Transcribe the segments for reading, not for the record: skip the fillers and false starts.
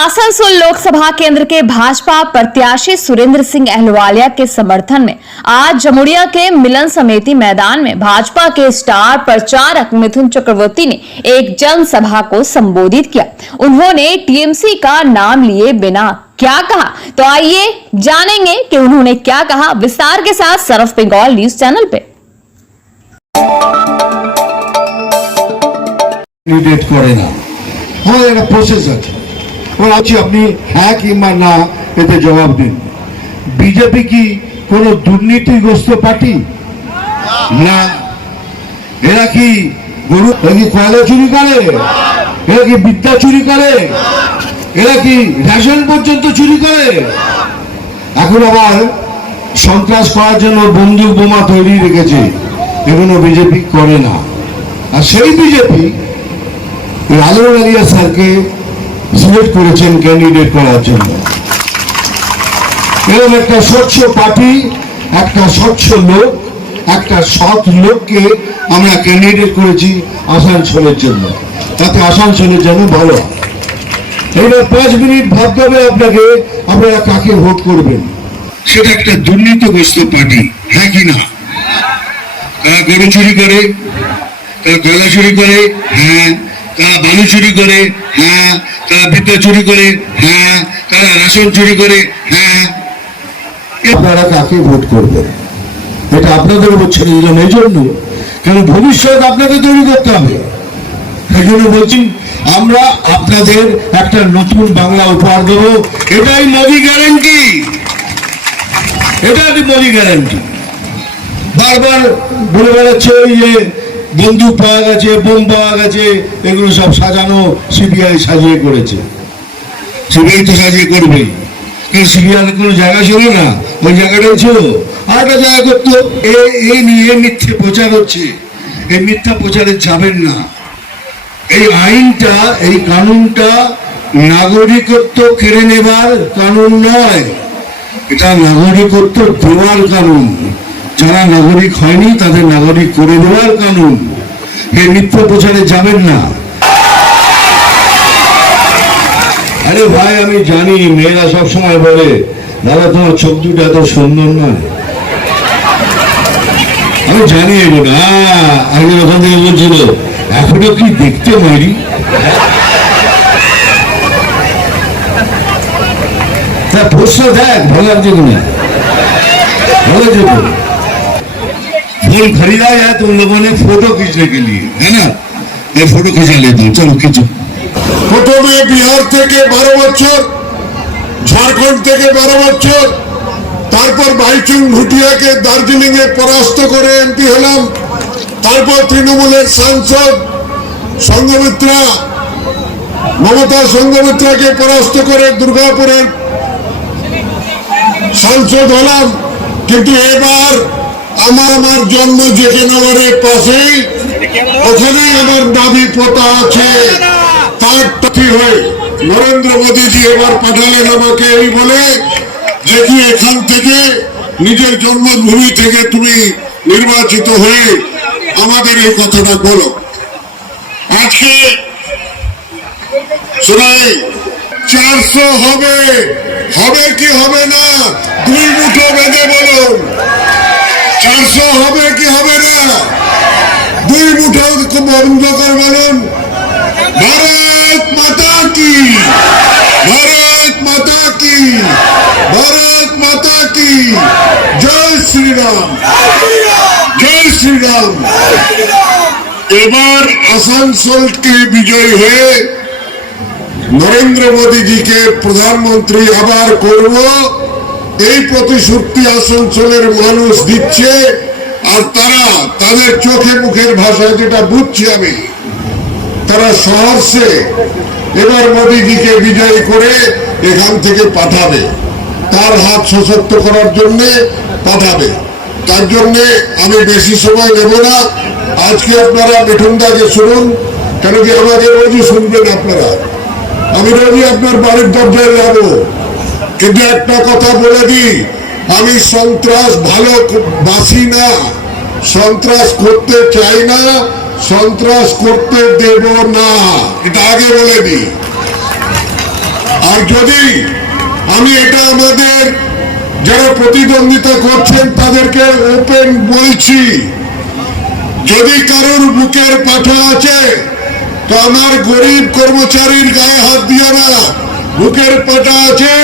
आसनसोल लोकसभा केंद्र के भाजपा प्रत्याशी सुरेंद्र सिंह अहलुवालिया के समर्थन में आज जमुड़िया के मिलन समिति मैदान में भाजपा के स्टार प्रचारक मिथुन चक्रवर्ती ने एक जनसभा को संबोधित किया। उन्होंने टीएमसी का नाम लिए बिना क्या कहा, तो आइए जानेंगे कि उन्होंने क्या कहा विस्तार के साथ सरफ बंगाल न्यूज चैनल पे। আপনি হ্যাঁ কিংবা না এতে জবাব দিন। বিজেপি কি কোন দুর্নীতিগ্রস্ত পার্টি না? এরা কি গরু কয়লা চুরি করে? এরা কি বিদ্যা চুরি করে? এরা কি রেশন পর্যন্ত চুরি করে? এখন আবার সন্ত্রাস করার জন্য বন্দুক বোমা তৈরি রেখেছে। এগুলো বিজেপি করে না। আর সেই বিজেপি আহলুওয়ালিয়া স্যারকে সিলেক্ট করেছেন ক্যান্ডিডেট করার জন্য। এরকম একটা স্বচ্ছ পার্টি, একটা স্বচ্ছ লোক, একটা সৎ লোককে আমরা ক্যান্ডিডেট করেছি আসানসোলের জন্য, তাতে আসানসোলের জন্য ভালো। এবার 5 মিনিট ভাবতে হবে আপনাকে, আপনারা কাকে ভোট করবেন। সেটা একটা দুর্নীতিগ্রস্ত পার্টি, হ্যাঁ কি না? তারা গরু চুরি করে, তারা কয়লা চুরি করে, হ্যাঁ। তারা বালু চুরি করে, হ্যাঁ। তারা বিদ্যা চুরি করে, হ্যাঁ। তারা রেশন চুরি করে, হ্যাঁ। আপনারা কাকে ভোট করবেন এটা আপনাদের উপর ছেড়ে দিলাম। এই জন্য কেন ভবিষ্যৎ আপনাকে তৈরি করতে হবে। এই জন্য বলছি আমরা আপনাদের একটা নতুন বাংলা উপহার দেব। এটাই মোদি গ্যারান্টি, এটাই মোদি গ্যারান্টি। বারবার বলে বেড়াচ্ছে ওই যে বন্দুক পাওয়া গেছে, বোম পাওয়া গেছে, এগুলো সব সাজানো, সিবিআই সাজিয়ে করেছে। সিবিআই তো সাজিয়ে করবেই, কিন্তু সিবিআই কোনো জায়গা ছিল না, ওই জায়গাটাই ছিল। আর একটা জায়গা করতো। এই নিয়ে মিথ্যে প্রচার হচ্ছে, এই মিথ্যা প্রচারে যাবেন না। এই আইনটা, এই কানুনটা নাগরিকত্ব কেড়ে নেবার কানুন নয়, এটা নাগরিকত্ব দেওয়ার কানুন। যারা নাগরিক হয়নি তাদের নাগরিক করে দেওয়ার কানুন। এই মিথ্যা প্রচারে যাবেন না। আরে ভাই, আমি জানি মেয়েরা সবসময় বলে দাদা তোমার চোখ দুটো এত সুন্দর নয়। আমি জানি এগুলো। আগে ওখান থেকে বলছিল এখনো কি দেখতে মারি। তা প্রশ্ন দেখ ভালো লাগছে কিনা, ভালো লাগছে। फूल खरीदा है तुम लोगों ने फोटो खींचने के लिए, है ना? ये फोटो खींचा लेता हूँ, चलो खींचो। फोटो में बिहार থেকে 12 বছর, ঝাড়খণ্ড থেকে 12 বছর, তারপর ভাইচুং ভুটিয়াকে দার্জিলিং এ পরাস্ত করে এমপি হলাম। তারপর তৃণমূলের সাংসদ সংঘমিত্রা, মমতা সংঘমিত্রাকে পরাস্ত করে দুর্গাপুরের সাংসদ হলাম। কিন্তু এবার আমার জন্ম জেকেনগরের পাশেই, ওখানেই আমার নাভি পোতা আছে। তার টকি হয়ে নরেন্দ্র মোদীজি এবার পাঠালেন আমাকে এই বলে যে কি এখান থেকে নিজের জন্মভূমি থেকে তুমি নির্বাচিত হয়ে আমাদের এই কথাটা বলো। আজকে শোনাই 400 হবে, হবে কি হবে না 2 মুঠো বেঁধে বলুন। 400 হবে কি হবে না 2 মুঠো বন্ধ করে বলুন। ভারত মাতা কি, ভারত মাতা কি, ভারত মাতা কি। জয় শ্রীরাম, জয় শ্রীরাম। এবার আসানসোলকে বিজয় হয়ে নরেন্দ্র মোদীজিকে প্রধানমন্ত্রী আবার করব, এই প্রতিশ্রুতি আসানসোলের মানুষ দিচ্ছে। আর তারা তাদের চোখে মুখের ভাষায় যেটা বুঝছি আমি, তারা সহর্ষে এবার মোদীজিকে বিজয় করে এখান থেকে পাঠাবে, তার হাত সশক্ত করার জন্য পাঠাবে। তার জন্য আমি বেশি সময় নেব না। আজকে আপনারা মিঠুনদাকে শুনুন, কেন কি আমাকে রোজই শুনবেন আপনারা। আমি রোজই আপনার বাড়ির দরজায় যাবো। কিন্তু একটা কথা বলে দিই, আমি সন্ত্রাস ভালো বাসি না, সন্ত্রাস করতে চাই না, সন্ত্রাস করতে দেব না, এটা আগে বলে দিই। আর আর যদি আমি এটা আমাদের যারা প্রতিদ্বন্দ্বিতা করছেন তাদেরকে ওপেন বলছি, যদি কারোর বুকের পাঠা আছে তো আমার গরিব কর্মচারীর গায়ে হাত দিও না। বুকের পাঠা আছে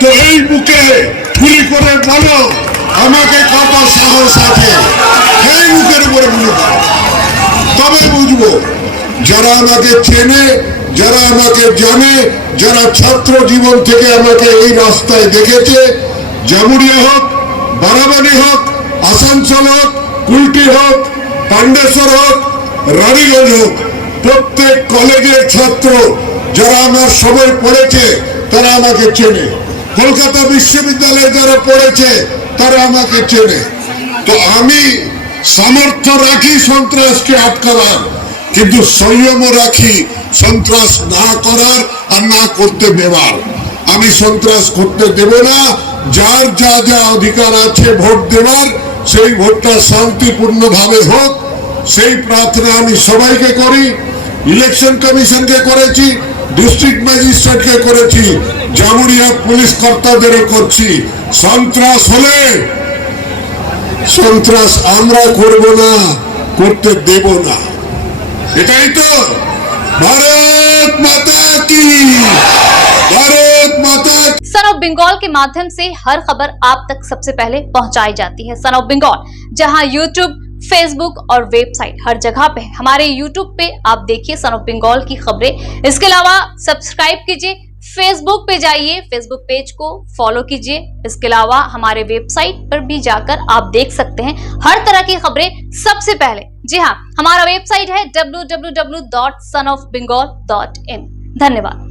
তো এই বুকে ফুলি করে বলো আমাকে কত সাহস আছে, এই বুকের উপরে বলো, তবে বুঝবো। যারা আমাকে চেনে, যারা আমাকে জানে, যারা ছাত্র জীবন থেকে আমাকে এই রাস্তায় দেখেছে, জামুরিয়া হোক, বারাবানি হোক, আসানসোল হোক, কুলটি হোক, পান্ডেশ্বর হোক, রানীগঞ্জ হোক, প্রত্যেক কলেজের ছাত্র যারা আমার সময় পড়েছে তারা আমাকে চেনে। কলকাতা বিশ্ববিদ্যালয়ে যারা পড়েছে তারা আমাকে চেনে। তো আমি সামর্থ্য রাখি সন্ত্রাসকে আটকাবার, কিন্তু সংযম রাখি সন্ত্রাস না করার আর না করতে দেবার। আমি সন্ত্রাস করতে দেব না। যার যা যা অধিকার আছে ভোট দেবার, সেই ভোটটা শান্তিপূর্ণ ভাবে হোক, সেই প্রার্থনা আমি সবাইকে করি। ইলেকশন কমিশনকে করেছি, ডিস্ট্রিক্ট ম্যাজিস্ট্রেটকে করেছি, জামুরিয়া পুলিশ কর্তাদেরও করছি। সন্ত্রাস হলে সন্ত্রাস আমরা করব না, করতে দেব না। এটাই তো। भारत माता की, भारत माता की। सन ऑफ बंगाल के माध्यम से हर खबर आप तक सबसे पहले पहुंचाई जाती है। सन ऑफ बंगाल जहां यूट्यूब, फेसबुक और वेबसाइट हर जगह पे है। हमारे यूट्यूब पे आप देखिए सन ऑफ बंगाल की खबरें। इसके अलावा सब्सक्राइब कीजिए, फेसबुक पे जाइए, फेसबुक पेज को फॉलो कीजिए। इसके अलावा हमारे वेबसाइट पर भी जाकर आप देख सकते हैं हर तरह की खबरें सबसे पहले। जी हाँ, हमारा वेबसाइट है www.sonofbengal.in। धन्यवाद।